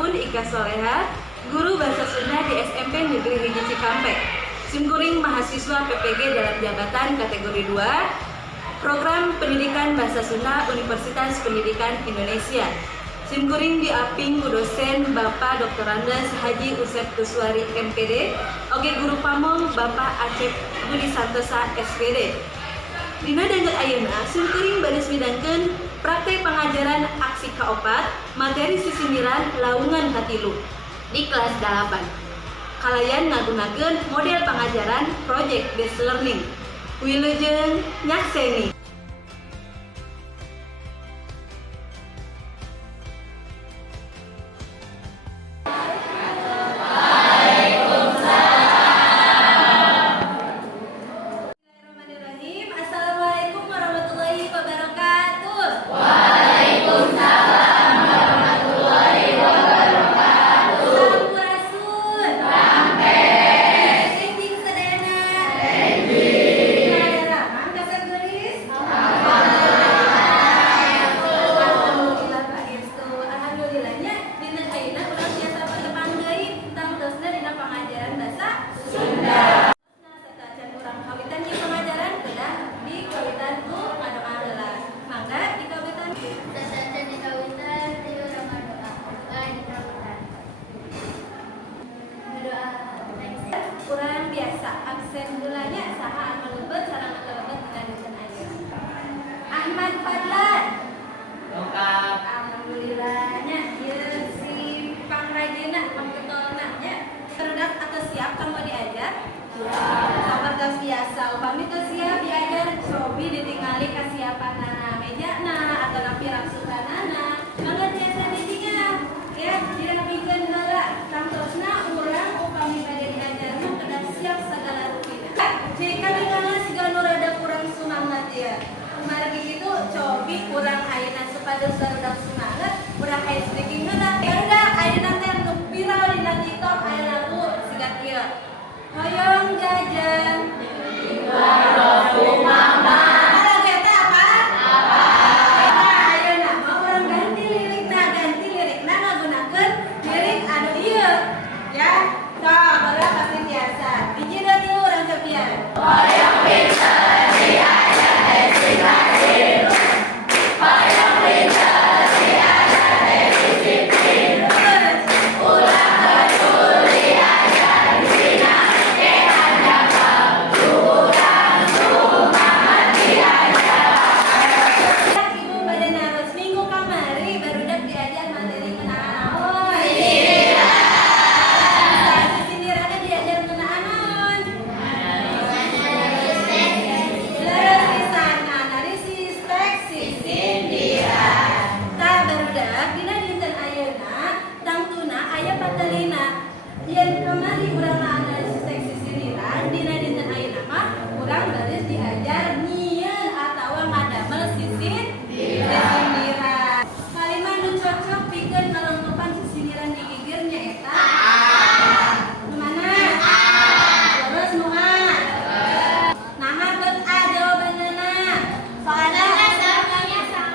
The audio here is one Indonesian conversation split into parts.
Apapun Ika Soleha, guru bahasa Sunda di SMP Negeri Hiji Cikampek. Simkuring mahasiswa PPG dalam jabatan kategori 2, Program Pendidikan Bahasa Sunda Universitas Pendidikan Indonesia. Simkuring diaping ku dosen Bapak Dr. Andes Haji Usep Kuswari MPD, oge guru pamong Bapak Acep Budi Santosa SPD. Dina danggeut ayeuna simkuring baris midangkeun praktek pengajaran aksi kaopat materi sisindiran laungan katilu di kelas 8. Kalayan ngagunakeun model pengajaran project based learning. Wilujeng nyakseni. Kurang biasa aksen gulanya saha anu leubeut sareng anu leubeut dina dinten ayeuna. Ahmad Fadlan. Lengkap. Alhamdulillahnya ieu si pangrajina pangketolna nya. Barudak atuh siap kanggo diajar? Siap. Sapertos biasa upami teu siap diajar cobi ditingali kasiapanana mejana atawa pirangsutanana. Mangga tiasa didinya. Ya, dirapikeun heula. Tangtosna urang upami bade diajar siap segala rutina. Jika dengan siga nu rada kurang semangat ya. Kemarin gitu cobi kurang ayeuna supados barudak semangat, urang aya sedikit heula. Barudak ayeuna teh nu viral dina TikTok aya lagu siga kieu. Hoyong jajan di warung mama. Lagu eta apa? Apa? Eta ayeuna mah urang ganti lirikna ngagunakeun lirik anu ieu. Ya. Nah, barudak pasti biasa. Hiji dua tilu urang cobian. Hoyong pinter diajar disiplin. Hoyong pinter diajar disiplin. Ulah betul diajar dina kehan dakal. Urang sumangat diajar. Ibu bade naros minggu kamari barudak diajar materi ngeunaan yen kemari urang analisis teks sisiriran dina dinten ayeuna mah urang baris diajar nyieun atawa ngadamel sisindiran. Kalimat nu cocok pikeun kalengkepan sisindiran di gigir nya eta nu mana? Terus nu A. Naha beut A jawabanana. Soalna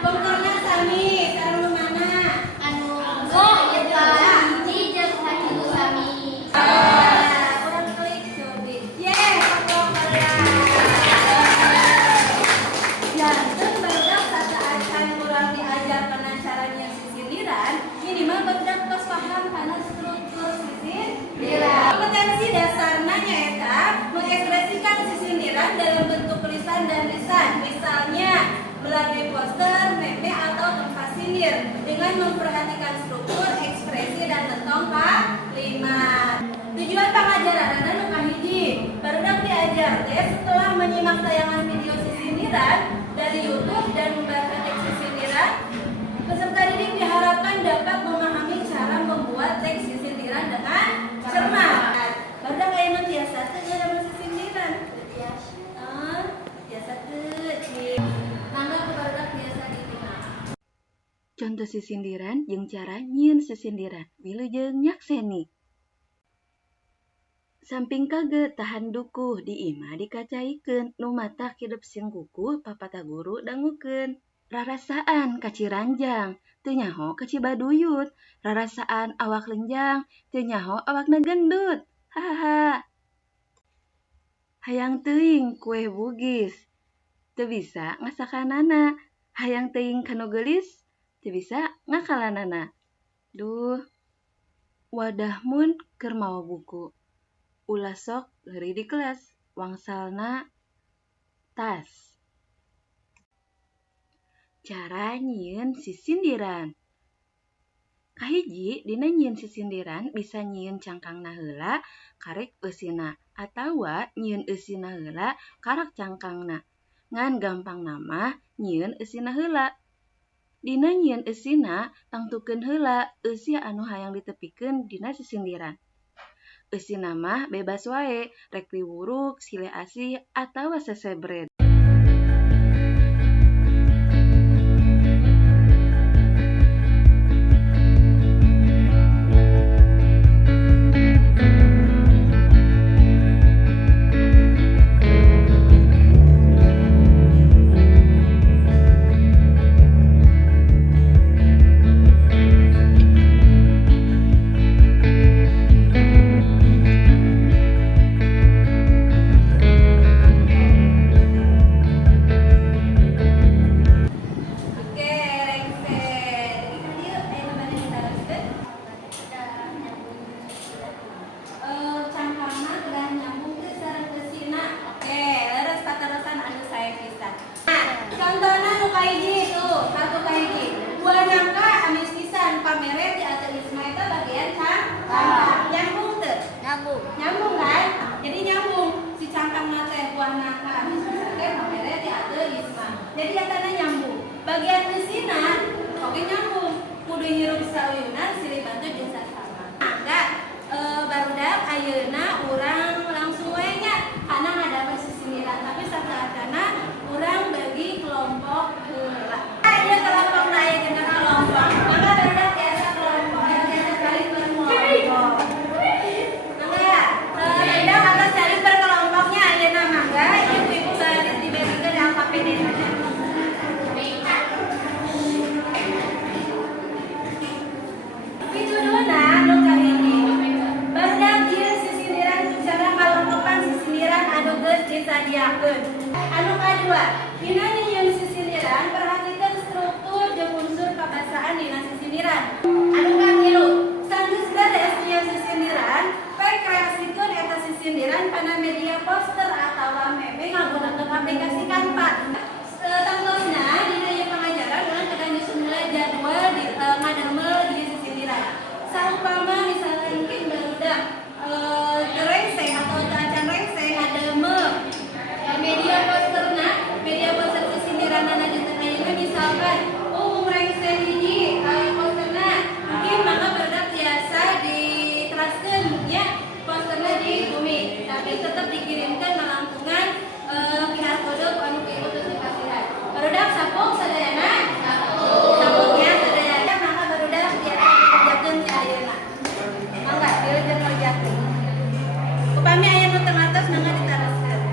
pengkorna sami sareng nu mana? Anu kompetensi dasarnya nyaeta mengekspresikan sisindiran dalam bentuk tulisan dan lisan, misalnya melalui poster, meme atau tempat sindir dengan memperhatikan struktur, ekspresi dan lentong kalimat. Tujuan pengajaran nu kahiji, barudak diajar teh setelah menyimak tayangan video sisindiran dari YouTube dan membaca teks sisindiran, peserta didik diharapkan dapat memahami cara membuat teks sisindiran dengan cermat. Barudak ayeuna tiasa teu ngaramel sisindiran. Tiasa teu. Mangga barudak tiasa ditingal. Contoh sisindiran jeung cara nyieun sisindiran. Wilujeng nyakseni. Samping kage tahan dukuh di imah dikacaikeun nu matah hidup sing kukuh papatah guru dangukeun. Rarasaan kaci ranjang, teu nyaho kaci baduyut. Rarasaan awak lenjang, teu nyaho awakna gendut. Hahaha. Hayang teuing kue bugis, teu bisa ngasakanana. Hayang teuing kanu geulis, teu bisa ngakalanana. Duh, wadahmun keur mawa buku. Ulah sok heuri di kelas, wangsalna tas. Cara nyieun sisindiran. Kahiji dina nyieun sisindiran bisa nyieun cangkangna heula karek eusina atawa nyieun eusina heula karak cangkangna. Ngan gampang mah nyieun eusina heula. Dina nyieun eusina tangtukeun heula eusi anu hayang ditepikeun dina sisindiran. Eusina mah bebas wae, rek diwuruk, sile asih atawa sesebred. Nyambung kan? Jadi nyambung si cangkang nate buah nangka teh pamere di ate isma. Jadi katana nyambung. Bagian eusina oke nyambung. Kudu hirup sauyunan silih bantu jeung sasama. Mangga barudak ayeuna urang langsung we nya kana ngadamel sisindiran tapi sasaatana urang bagi kelompok heula. Ieu kelompokna aya jeung kelompok. Mangga barudak biasa kelompok biasa kali berkelompok. Anu kadua, dina nyieun sisindiran perhatikan struktur jeung unsur kabasaan dina sisindiran. Anu katilu, sanggeus beres nyieun sisindiran, bae kreasikeun eta sisindiran kana media poster atawa meme nggunakeun aplikasi Canva. Tanggalna dina ieu pangajaran urang kada nyusun heula jadwal di ngadamel di sisindiran. Saumpama misalkan barudak rengseng atau acan rengseng ngadamel media poster sisindiranana dinten ayeuna misalkan rengseng hiji posterna mungkin maka barudak biasa diteraskeun ya posterna di bumi tapi tetap dikirimkan ngalangkungan QR kode anu notifikasian. Barudak sapuk sadayana sapuknya sadayana maka barudak biasa dikerjakeun ti ayeuna. Mangga dieujeun kerjakeun. Upami aya nu teu matos mangga ditaraskeun.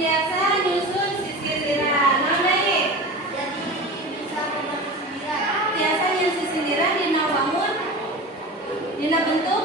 biasa nyusun sisiriran. Naon deui? Biasa nyusun sisiriran dina wangun dina bentuk